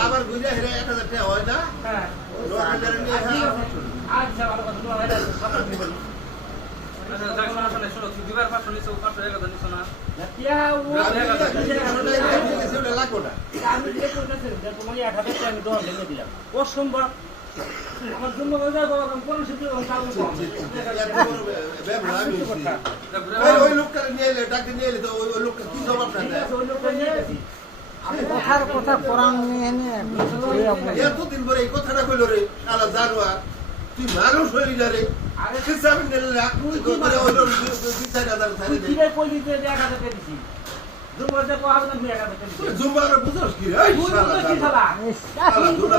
আবার ঘুরে হেরে এক হাজার টাকা হয় না? আচ্ছা এক হাজার আমার জন্য কোন কাল ওই লোকটা নিয়ে এলে ডাকে নিয়ে এলে তো ওই লোকটা কি জবাব কথার কথা কোরআন নিয়ে নিয়ে এতদিন পরে এই কথাটা কইলো রে আলা জানোয়ার। তুই মানুষ আরে লাখ তুই চার হাজার তুই কি রে কইলি টাকা দিছি? না টাকা দিছি। বুঝছ কি এই শালা কি শালা? শালা শালা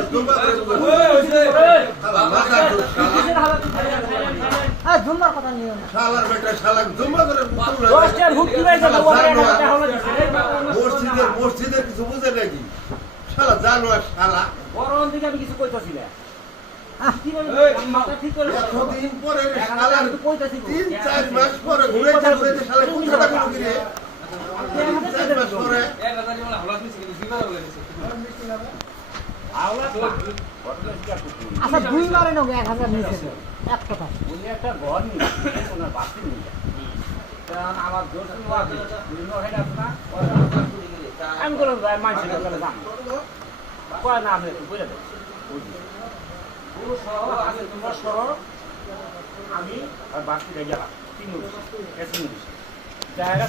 হ্যাঁ জুম্মার কথা নিও না। শালার বেটা শালা জুম্বা করে দশটার হুক কি বাইছে ও এক হাজার টাকা হলো দিছে মসজিদের মসজিদের কিছু বুঝে নাকি? শালা জানোয়ার শালা। বড় দিকে আমি কিছু কইতাছি না। তিন চার মাস পরে কোন আচ্ছা দুই মারে নেব এক হাজার নিচে এক কথা উনি একটা ঘর নিয়ে ওনার বাসি নিয়ে কারণ আমার দোষ আছে বিভিন্ন হেড আছে না আমি বললাম ভাই মানছি না বলে কয় না আপনি আমি আর বাকিটা গেলাম তিন জায়গা